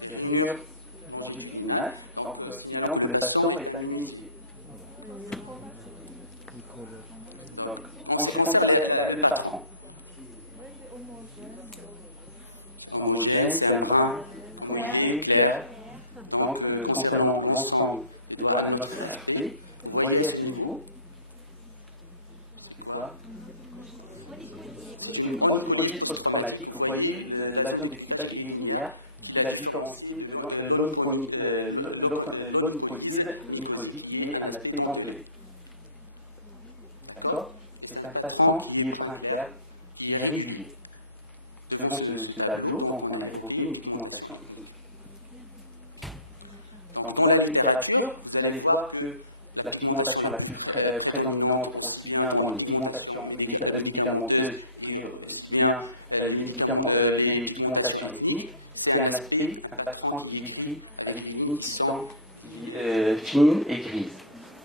des rainures longitudinales, donc signalant que le patient est un menuisier. Donc, en ce qui concerne le patron, c'est homogène, c'est un brin, comme il est, clair. Donc, concernant l'ensemble des doigts, un autre aspect, vous voyez à ce niveau, c'est quoi? C'est une onycholyse post-traumatique. Vous voyez, la zone de clivage, elle est linéaire, qui l'a différencié de l'onycholyse mycosique, qui est un aspect dentelé. D'accord? Et c'est un patron qui est brun clair, qui est régulier. Devant ce tableau, donc, on a évoqué une pigmentation ethnique. Donc, dans la littérature, vous allez voir que la pigmentation la plus prédominante, aussi bien dans les pigmentations médicamenteuses et aussi bien les pigmentations ethniques, c'est un aspect, un patron qui est gris avec les lignes qui sont fines et grises.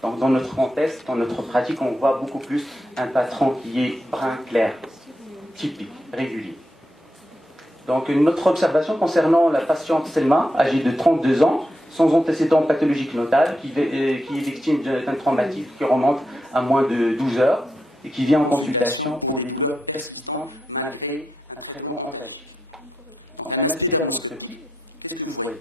Donc, dans notre contexte, dans notre pratique, on voit beaucoup plus un patron qui est brun clair, typique, régulier. Donc, une autre observation concernant la patiente Selma, âgée de 32 ans, sans antécédent pathologique notable, qui est victime d'un traumatisme qui remonte à moins de 12 heures et qui vient en consultation pour des douleurs persistantes malgré un traitement antalgique. Donc, un aspect dermoscopique, qu'est-ce que vous voyez?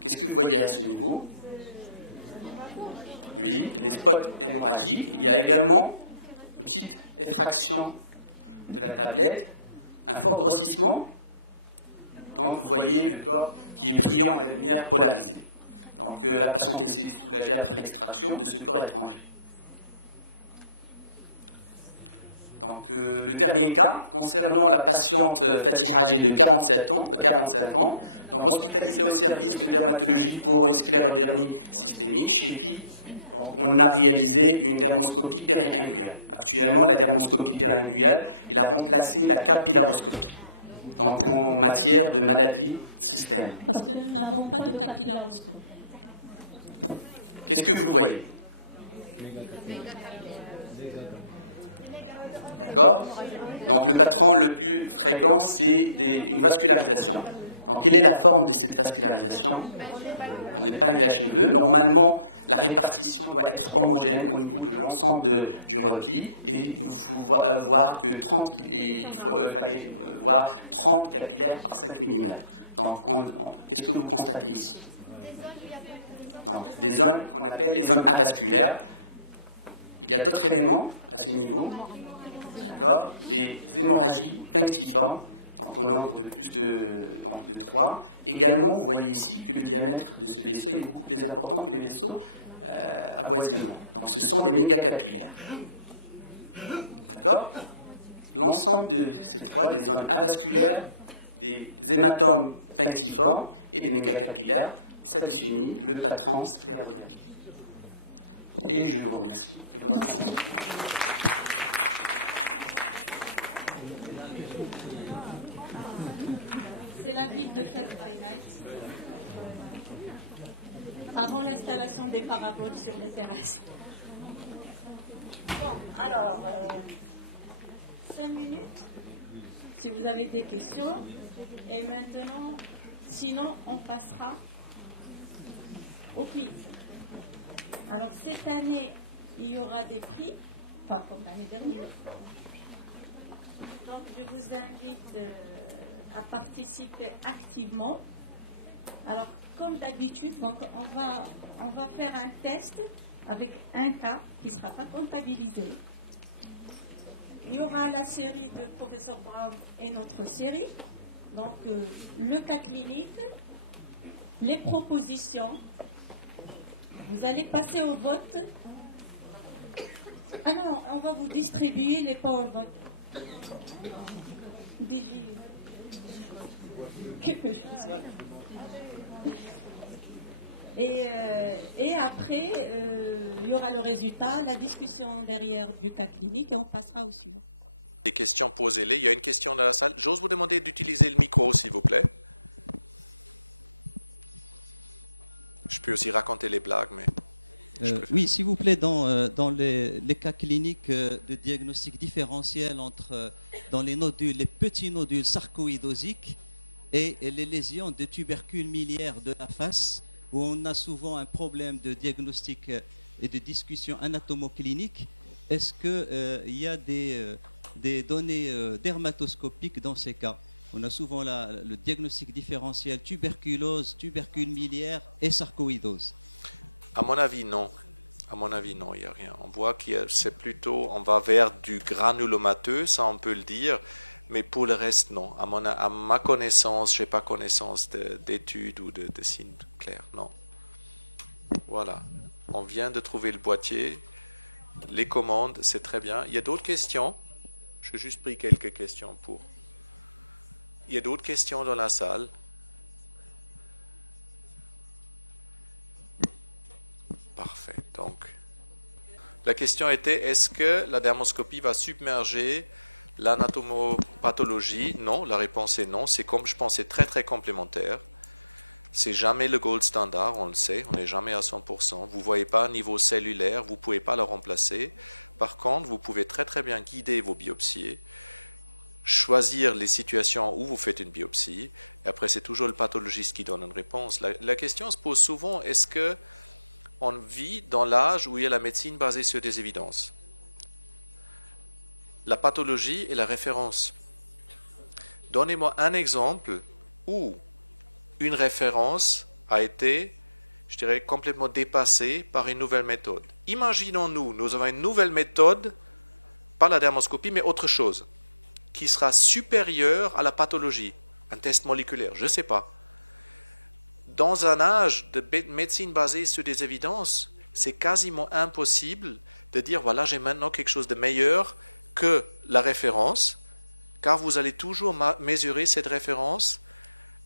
Qu'est-ce que vous voyez à ce niveau? Oui, les spots hémorragiques. Il y a également une petite effraction de la tablette, un fort grossissement. Donc, vous voyez le corps qui est brillant à la lumière polarisée. Donc, la patiente est soulagée après l'extraction de ce corps étranger. Donc, le dernier cas, concernant la patiente Fatiha âgée de 45 ans, donc hospitalisée au service de dermatologie pour une sclérodermie systémique, chez qui donc, on a réalisé une dermoscopie péringuale. Actuellement, la dermoscopie péringuale, elle a remplacé la capillaroscopie. Donc, en matière de maladies système. Parce que nous n'avons pas de capillaroscope. Qu'est-ce que vous voyez? D'accord? Donc, le patron le plus fréquent, c'est une vascularisation. Donc, quelle est la forme de cette vascularisation? On épingle à cheveux. Normalement, la répartition doit être homogène au niveau de l'ensemble du repli. Et il faut voir que il fallait voir 30 capillaires par 5 mm. Donc, qu'est-ce que vous constatez ici? Donc, des zones qu'on appelle les zones avasculaires. Il y a d'autres éléments à ce niveau. D'accord? Des hémorragies punctiformes. Donc, au nombre de plus de 3. Également, vous voyez ici que le diamètre de ce vaisseau est beaucoup plus important que les vaisseaux avoisinants. Donc, ce sont des mégacapillaires. D'accord? L'ensemble de ces trois, des zones avasculaires, des hématomes punctiformes et des mégacapillaires, ça définit le patron sclérodermique. Et je vous remercie de votre attention. C'est la ville de Fès by Night, avant l'installation des paraboles sur les terrasses. Bon, alors, 5 minutes, si vous avez des questions. Et maintenant, sinon, on passera au quiz. Alors, cette année, il y aura des prix, pas comme l'année dernière. Donc, je vous invite à participer activement. Alors, comme d'habitude, donc on va faire un test avec un cas qui ne sera pas comptabilisé. Il y aura la série de Professeur Brown et notre série. Donc, le cas clinique, les propositions. Vous allez passer au vote. Ah non, on va vous distribuer les power votes. Quelque chose, voilà. Et après, il y aura le résultat, la discussion derrière du cas clinique et on passera au suivant. Des questions, posez-les. Il y a une question dans la salle. J'ose vous demander d'utiliser le micro, s'il vous plaît. Je peux aussi raconter les blagues, mais... Oui, s'il vous plaît, dans les cas cliniques de diagnostic différentiel entre dans les nodules, les petits nodules sarcoïdosiques et les lésions de tubercules miliaires de la face, où on a souvent un problème de diagnostic et de discussion anatomoclinique, est-ce qu'il y a des données dermatoscopiques dans ces cas? On a souvent le diagnostic différentiel tuberculose, tubercule miliaire et sarcoïdose. À mon avis, non. À mon avis, non, il n'y a rien. On voit que c'est plutôt, on va vers du granulomateux, ça on peut le dire, mais pour le reste, non. À ma connaissance, je n'ai pas connaissance d'études ou de signes clairs, non. Voilà. On vient de trouver le boîtier. Les commandes, c'est très bien. Il y a d'autres questions? J'ai juste pris quelques questions pour. Il y a d'autres questions dans la salle? Parfait. Donc, la question était, est-ce que la dermoscopie va submerger l'anatomopathologie? Non, la réponse est non. C'est comme je pense, c'est très très complémentaire. C'est jamais le gold standard, on le sait, on n'est jamais à 100%. Vous ne voyez pas un niveau cellulaire, vous ne pouvez pas le remplacer. Par contre, vous pouvez très très bien guider vos biopsies, choisir les situations où vous faites une biopsie, et après c'est toujours le pathologiste qui donne une réponse. La question se pose souvent, est-ce que on vit dans l'âge où il y a la médecine basée sur des évidences? La pathologie est la référence. Donnez-moi un exemple où une référence a été, je dirais, complètement dépassée par une nouvelle méthode. Imaginons-nous, nous avons une nouvelle méthode, pas la dermoscopie, mais autre chose, qui sera supérieure à la pathologie, un test moléculaire, je ne sais pas. Dans un âge de médecine basée sur des évidences, c'est quasiment impossible de dire, voilà, j'ai maintenant quelque chose de meilleur que la référence, car vous allez toujours mesurer cette référence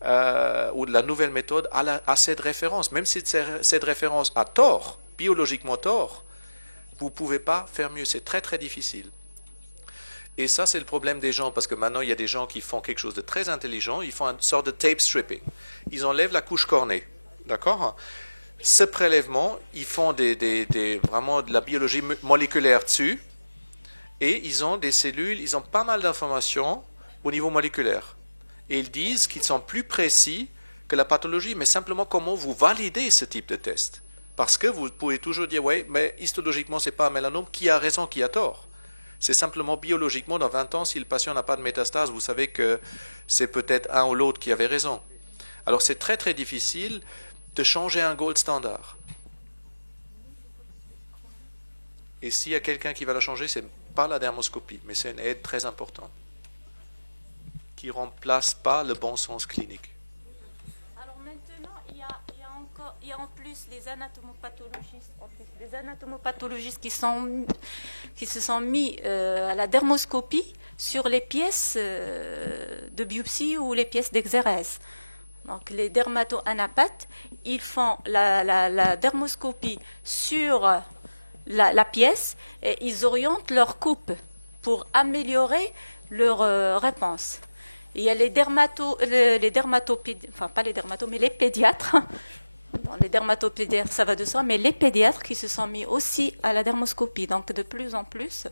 ou de la nouvelle méthode à cette référence. Même si cette référence a tort, biologiquement tort, vous ne pouvez pas faire mieux. C'est très très difficile. Et ça, c'est le problème des gens, parce que maintenant, il y a des gens qui font quelque chose de très intelligent, ils font une sorte de tape stripping. Ils enlèvent la couche cornée. D'accord? Ce prélèvement, ils font vraiment de la biologie moléculaire dessus, et ils ont des cellules, ils ont pas mal d'informations au niveau moléculaire. Et ils disent qu'ils sont plus précis que la pathologie, mais simplement comment vous validez ce type de test. Parce que vous pouvez toujours dire, oui, mais histologiquement, ce n'est pas un mélanome, qui a raison, qui a tort. C'est simplement biologiquement, dans 20 ans, si le patient n'a pas de métastase, vous savez que c'est peut-être un ou l'autre qui avait raison. Alors c'est très très difficile de changer un gold standard. Et s'il y a quelqu'un qui va la changer, ce n'est pas la dermoscopie, mais c'est une aide très importante, qui ne remplace pas le bon sens clinique. Alors maintenant, il y a en plus les anatomopathologiste, qui se sont mis à la dermoscopie sur les pièces de biopsie ou les pièces d'exérèse. Donc les dermato-anapathes, ils font la dermoscopie sur la pièce et ils orientent leur coupe pour améliorer leur réponse. Il y a les pédiatres. Bon, les dermatopédiatres, ça va de soi, mais les pédiatres qui se sont mis aussi à la dermoscopie, donc de plus en plus.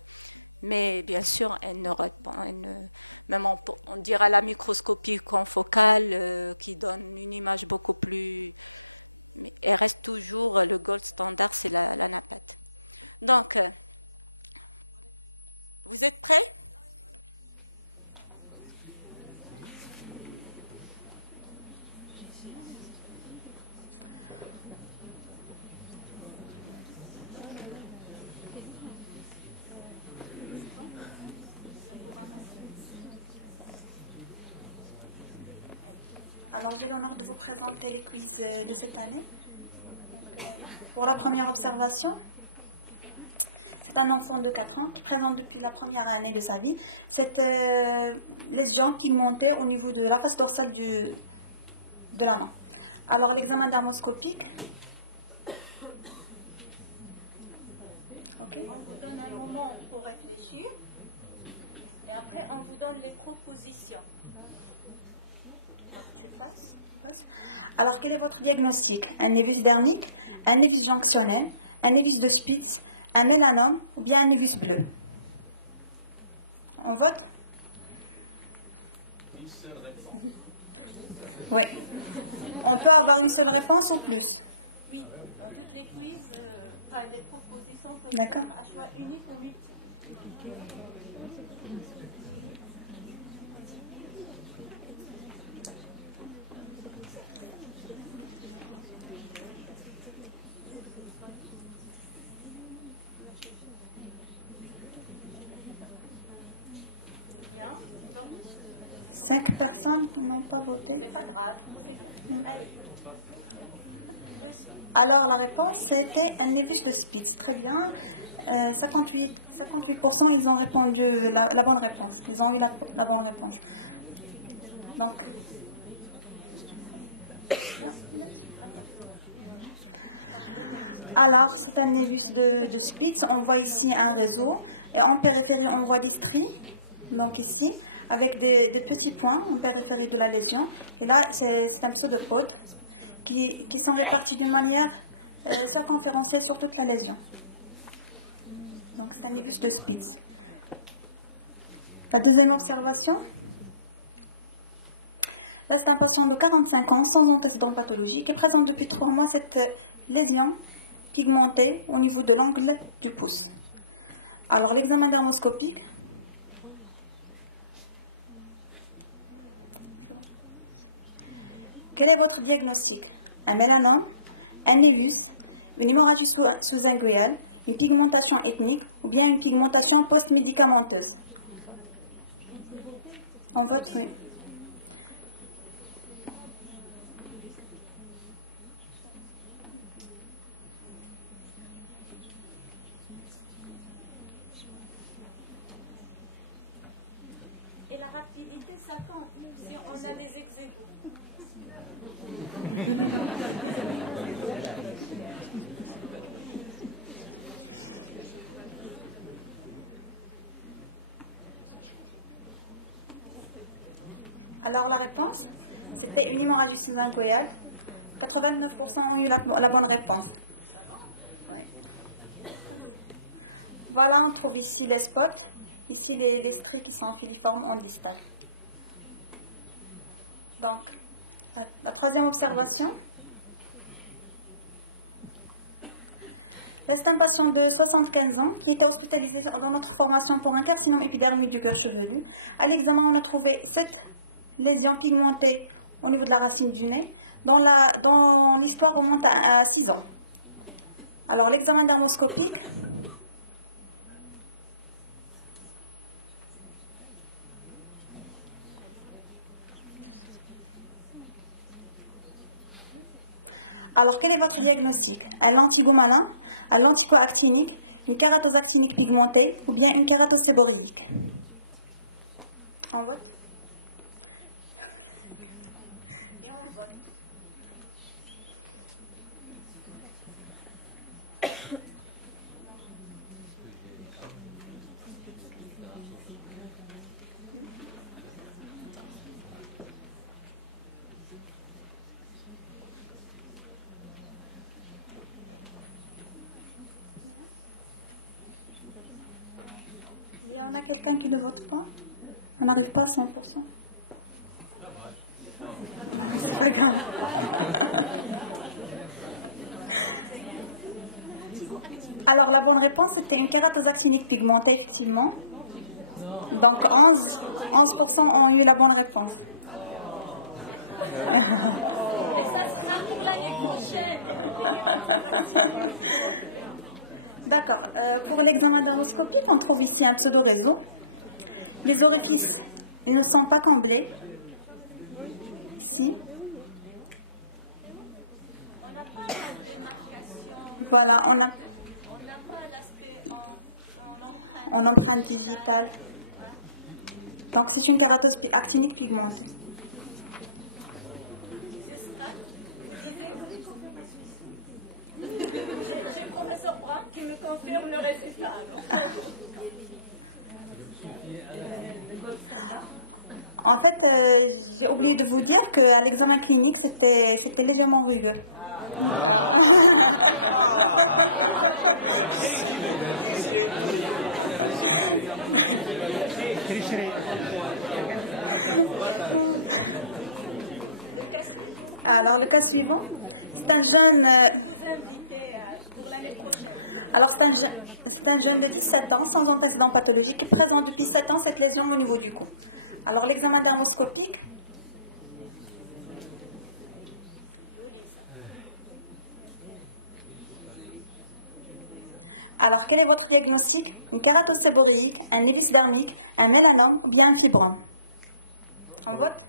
Mais bien sûr, même on dira la microscopie confocale qui donne une image beaucoup plus. Mais elle reste toujours le gold standard, c'est l'anapath. Donc, vous êtes prêts? Alors, j'ai l'honneur de vous présenter les quiz de cette année. Donc, pour la première observation, c'est un enfant de 4 ans qui présente depuis la première année de sa vie cette lésion pigmentée au niveau de la face dorsale de la main. Alors, l'examen dermoscopique. Okay. On vous donne un moment pour réfléchir et après on vous donne les propositions. Donc, tu passes. Alors, quel est votre diagnostic? Un névus dermique, un névus jonctionnel, un névus de Spitz, un mélanome ou bien un névus bleu? On vote? Oui. On peut avoir une seule réponse ou plus? Oui, dans toutes les quiz, les propositions peuvent D'accord. être à choix unique ou multiple. Bien, donc 5 personnes qui n'ont pas voté. c'est pas grave, c'est bien. Allez. Alors, la réponse, c'était un névus de Spitz. Très bien. 58%, ils ont répondu la bonne réponse. Ils ont eu la bonne réponse. Donc, alors, c'est un névus de Spitz. On voit ici un réseau. Et en périphérie, on voit des stries. Donc ici, avec des petits points en périphérie de la lésion. Et là, c'est un pseudopode qui sont répartis d'une manière circonférentielle sur toute la lésion. Donc c'est un névus de Spitz. La deuxième observation. Là, c'est un patient de 45 ans sans antécédent pathologique qui présente depuis 3 mois cette lésion pigmentée au niveau de l'angle du pouce. Alors l'examen dermoscopique. Quel est votre diagnostic? Un mélanome, un névus, une hémorragie sous-inguinale, une pigmentation ethnique ou bien une pigmentation post-médicamenteuse? On vote oui. Et la rapidité, ça compte. Si on a des ex-aequo. Alors la réponse, c'était une hémorragie sous-inguinale. 89% ont eu la bonne réponse. Oui. Voilà, on trouve ici les spots, ici les stries qui sont filiformes en distal. Donc, la troisième observation. Là, c'est un patient de 75 ans qui était hospitalisé dans notre formation pour un carcinome épidermique du cœur chevelu. À l'examen, on a trouvé 7 lésions pigmentées au niveau de la racine du nez, dont l'histoire remonte à 6 ans. Alors, l'examen dermoscopique. Alors, quel est votre diagnostic? Un lentigo malin, un lentigo actinique, une kératose actinique pigmentée ou bien une kératose séboréique? On vote? Et on vote. Il y en a quelqu'un qui ne vote pas? On n'arrive pas à 100%. C'est pas grave. Alors, la bonne réponse, c'était une kératose actinique pigmentée, effectivement. Donc, 11% ont eu la bonne réponse. Et ça sera pour l'année prochaine. D'accord. Pour l'examen dermoscopique, on trouve ici un pseudo-réseau. Les orifices, ils ne sont pas comblés. Ici. On n'a pas la démarcation. Voilà, on a On n'a pas l'aspect en empreinte digitale. Donc, c'est une kératose actinique pigmentée. J'ai le professeur Brun qui me confirme le résultat. En fait, j'ai oublié de vous dire qu'à l'examen clinique, c'était légèrement rugueux. Si vous nous disiez tout. Alors, le cas suivant, c'est un jeune. Alors, c'est un jeune de 17 ans, sans antécédent pathologique, qui présente depuis 7 ans cette lésion au niveau du cou. Alors, l'examen dermoscopique. Alors, quel est votre diagnostic? Une kératocéboréique, un névus dermique, un mélanome ou bien un fibrome? On vote?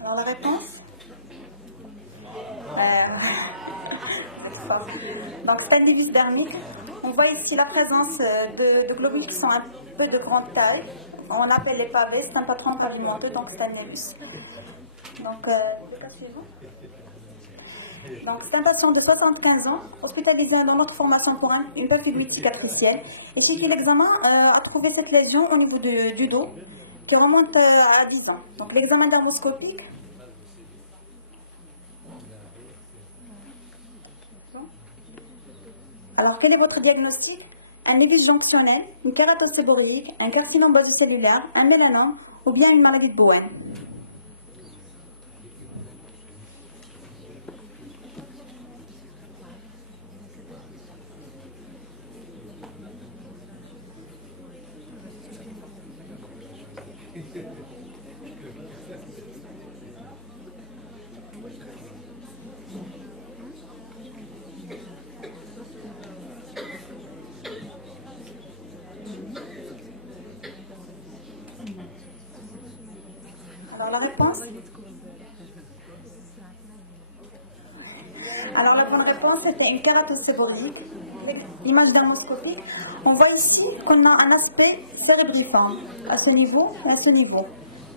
Alors la réponse? Vous êtes fort. Donc c'est un névus dermique. On voit ici la présence de globules qui sont un peu de grande taille. On appelle les pavés. C'est un patron pavimenteux, donc c'est un névus. Donc le cas suivant. Donc c'est un patient de 75 ans, hospitalisé dans notre formation pour une pemphigoïde cicatricielle. Et chez qui l'examen a trouvé cette lésion au niveau du dos, qui remonte à 10 ans. Donc l'examen dermoscopique. Bon. Alors quel est votre diagnostic? Un névus jonctionnel, une kératocéboréique, un carcinome basocellulaire, un mélanome ou bien une maladie de Bowen? Alors la réponse? Alors la bonne réponse c'était une kératocéboréique. L'image dermoscopique, on voit ici qu'on a un aspect cérébriforme à ce niveau et à ce niveau,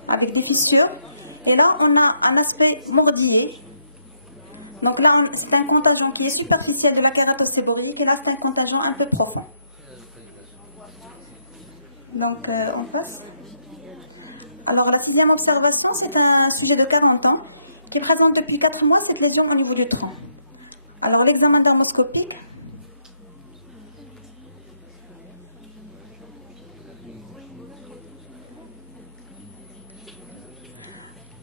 avec des fissures. Et là on a un aspect mordillé. Donc là c'est un contagion qui est superficiel de la kératocéboréique et là c'est un contagion un peu profond. Donc on passe. Alors la sixième observation, c'est un sujet de 40 ans qui présente depuis 4 mois cette lésion au niveau du tronc. Alors l'examen dermoscopique.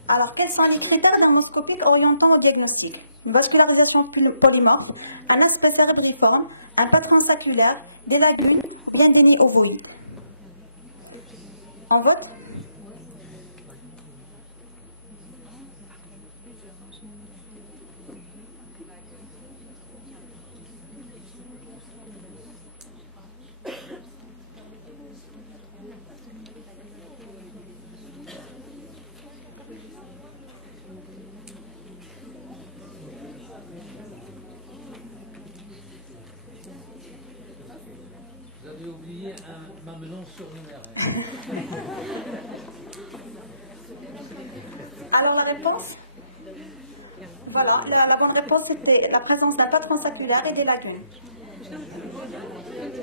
Alors quels sont les critères dermoscopiques orientant au diagnostic? Une vascularisation polymorphe, un aspect cérébriforme, un patron saculaire, des lagunes ou bien des nids ovoïdes? On vote? J'ai oublié un mamelon surlunaire. Alors la réponse? Voilà, la bonne réponse c'était la présence d'un patron saculaire et des lagunes.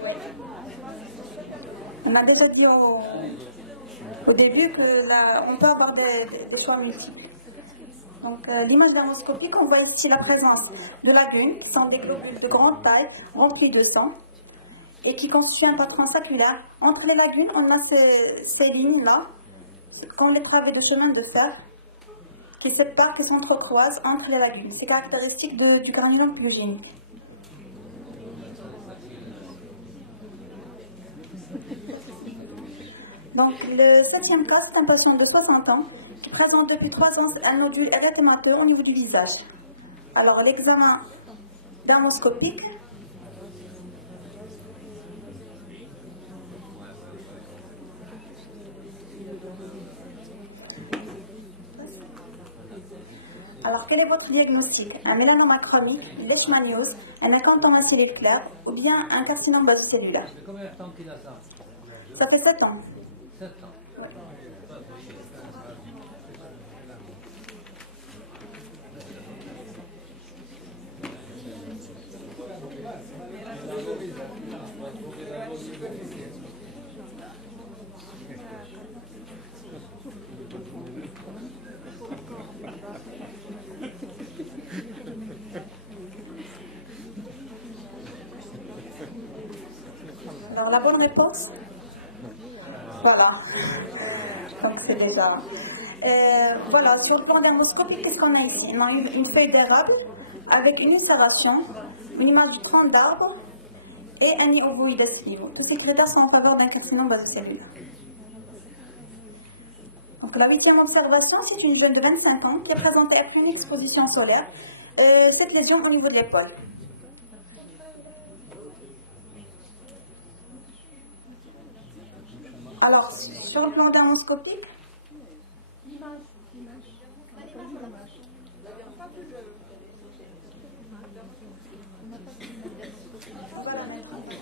Oui. On a déjà dit au début qu'on peut avoir des choix multiples. Donc l'image dermoscopique, on voit ici la présence de lagunes qui sont des globules de grande taille remplis de sang et qui constituent un patron saculaire. Entre les lagunes, on a ces lignes-là, comme les travées de chemin de fer, qui séparent, qui s'entrecroisent entre les lagunes. C'est caractéristique du granulome pyogénique. Donc le septième cas, c'est un patient de 60 ans qui présente depuis 3 ans un nodule érythémateux au niveau du visage. Alors l'examen dermoscopique. Alors, quel est votre diagnostic? Un mélanome achromique, une leishmaniose, un acanthomme à cellules claires ou bien un carcinome basocellulaire? Combien de temps qu'il a ça? Ça fait 7 ans. 7 ans. Oui. Alors, la bonne réponse? Voilà. Donc, c'est déjà... voilà, sur le plan dermoscopique, qu'est-ce qu'on a ici? On a une feuille d'érable avec une ulcération, une image du tronc d'arbre et un nid ovoïde à ce niveau. Tous ces critères sont en faveur d'un carcinome basocellulaire. Donc, la 8e observation, c'est une jeune de 25 ans qui est présentée après une exposition solaire. Cette lésion au niveau de l'épaule. Alors, sur le plan dermoscopique, on va la mettre en bas.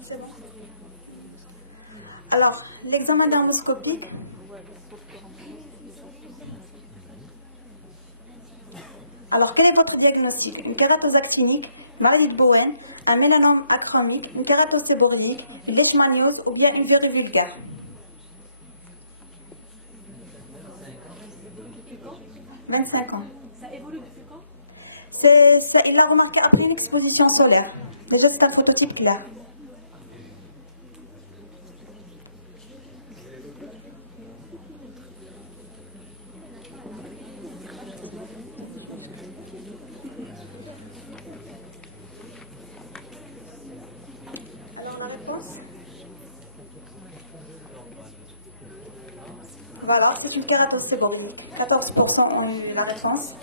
C'est bon. Alors, l'examen dermoscopique. Alors, quel est votre diagnostic? Une kératose actinique, une maladie de Bowen, un mélanome achromique, une kératose séborrhéique, une leishmaniose ou bien une verrue vulgaire? « 25 ans. Il l'a remarqué après une exposition solaire. Déjà, c'est un phototype clair. Alors, la réponse? Voilà, c'est une kératose séborrhéique. 14% ont eu la réponse.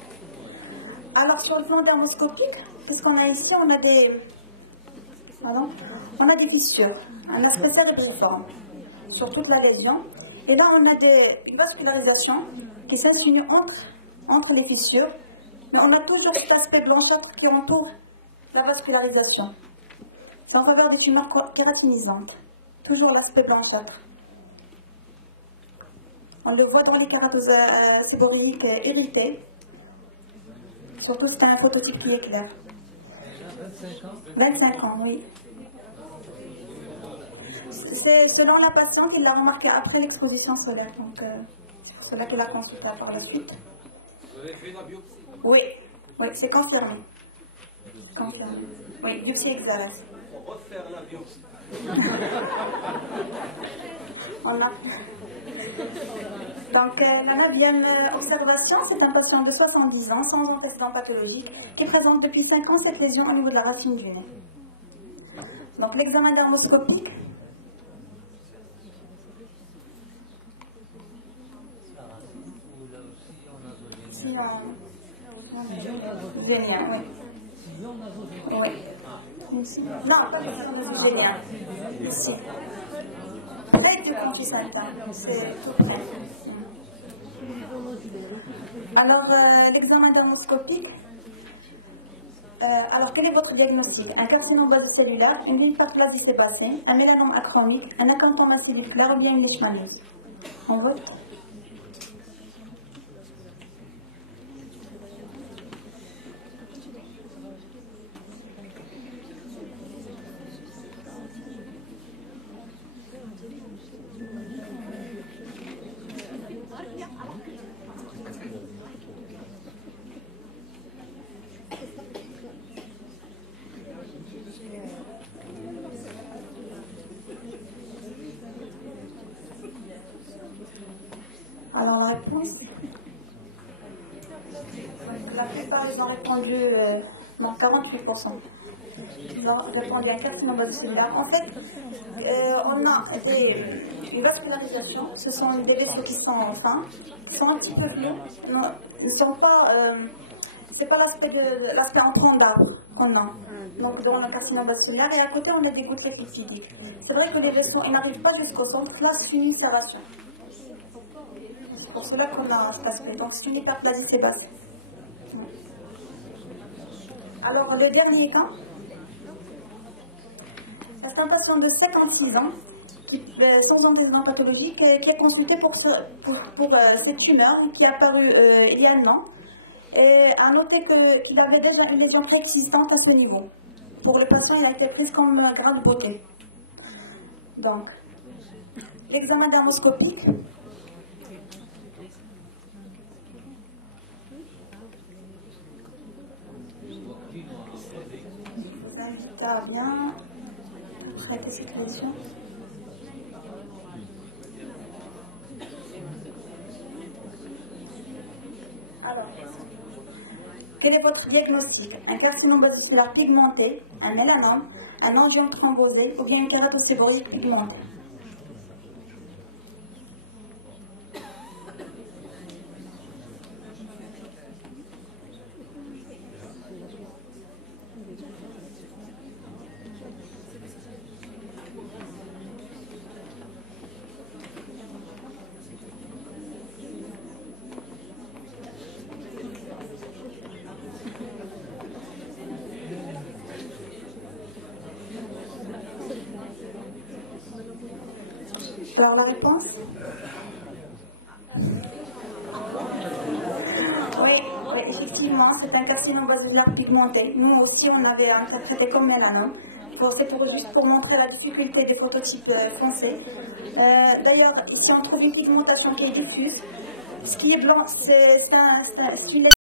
Alors, sur le plan dermoscopique, qu'est-ce qu'on a ici? On a des fissures, un aspect cérébriforme sur toute la lésion. Et là, on a une vascularisation qui s'insinue entre les fissures, mais on a toujours cet aspect blanchâtre qui entoure la vascularisation. C'est en faveur des tumeurs kératinisantes. Toujours l'aspect blanchâtre. On le voit dans les kératoses séborrhéiques irritées. Surtout, c'est un phototype qui est clair. 25 ans, oui. C'est selon la patiente, il l'a remarqué après l'exposition solaire. Donc, c'est pour cela qu'il a consulté par la suite. Oui, oui, c'est confirmé. C'est confirmé. Oui, biopsie exarès. On a... Donc, la 9e observation, c'est un patient de 70 ans, sans antécédent pathologique, qui présente depuis 5 ans cette lésion au niveau de la racine du nez. Donc, l'examen dermoscopique. Sillon nasogénien, oui. Oui. Ici. Non, pas le sillon nasogénien. Ici. Près du contus interne. C'est tout près. Alors, l'examen dermoscopique. Alors, quel est votre diagnostic? Un carcinome basocellulaire, une hyperplasie sébacée, un mélanome achromique, un acanthomme à cellules claires ou bien une leishmaniose? On vote. Alors la réponse? Donc, la plupart, ils ont répondu, non, 48%. Ils ont répondu à un carcinome basocellulaire. En fait, on a une vascularisation. Ce sont des vaisseaux qui sont fins, qui sont un petit peu flous. Non, ils ne sont pas... c'est pas l'aspect entrant d'arbre qu'on a. Donc dans le carcinome basiculaire, et à côté on a des gouttelettes lipidiques. C'est vrai que les vaisseaux ils n'arrivent pas jusqu'au centre, là c'est une ulcération. C'est pour cela qu'on a cet aspect. Donc c'est une hyperplasie sébacée. Ouais. Alors le dernier cas, c'est un patient de 56 ans qui, sans antécédent pathologique qui a consulté pour cette tumeur qui est apparue il y a un an. Et a noté qu'il avait déjà une lésion préexistante à ce niveau. Pour le patient, il a été pris comme grain de beauté. Donc, l'examen dermoscopique. Je vous invite à bien interpréter cette lésion. Alors, quel est votre diagnostic? Un carcinome basiculaire pigmenté, un mélanome, un angiome thrombosé ou bien une kératocéborique pigmentée? Alors la réponse? Oui, effectivement, c'est un carcinome basiculaire pigmenté. Nous aussi, on avait interprété comme mélanome. C'est juste pour montrer la difficulté des phototypes foncés. D'ailleurs, ici, on trouve une pigmentation qui est diffuse. Ce qui est blanc, c'est une lésion